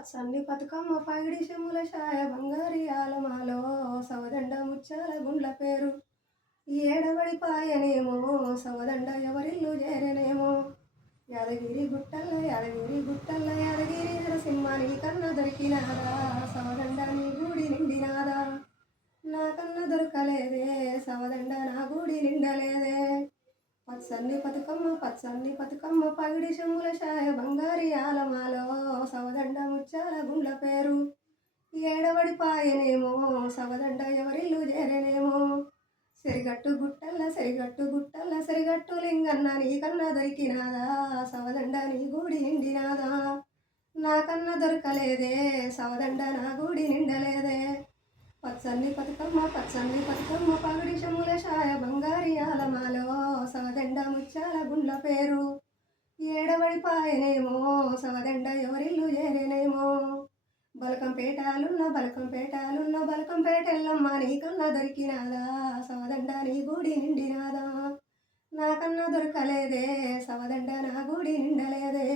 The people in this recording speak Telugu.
పచ్చని బతుకమ్మ పగిడి చెమ్ముల షాయ బంగారి ఆలమాలో సవదండ ముచ్చాల గుండ్ల పేరు ఏడబడి పాయనేమో సవదండ ఎవరిల్లు చేరనేమో యాదగిరి గుట్టల్ల యాదగిరి నరసింహాని కన్న దొరికినాదా సవదండ నీ గూడి నిండినాదా నా కన్న దొరకలేదే సవదండ నా గూడి నిండలేదే పచ్చని బతుకమ్మ పగిడి చెమ్ముల షాయ బంగారి ఆలమాలో సవదండ ముచ్చాల గుండ్ల పేరు ఏడబడి పాయనేమో సవదండ ఎవరిల్లు చేరనేమో సరిగట్టు లింగన్న నీ కన్న దొరికినాదా సవదండ నీ గూడి నిండినాదా నా కన్న దొరకలేదే సవదండ నా గూడి నిండలేదే పచ్చని బతుకమ్మ పగిడి చెమ్ముల షాయ బంగారి ఆలమాలో సవదండ ముచ్చాల గుండ్ల పేరు ఏడబడి పాయనేమో సవదండ ఎవరిల్లు చేరేనేమో బలకంపేటెల్లమ్మ నీ కన్న దొరికినాదా సవదండ నీ గూడి నిండినాదా నా కన్న దొరకలేదే సవదండ నా గూడి నిండలేదే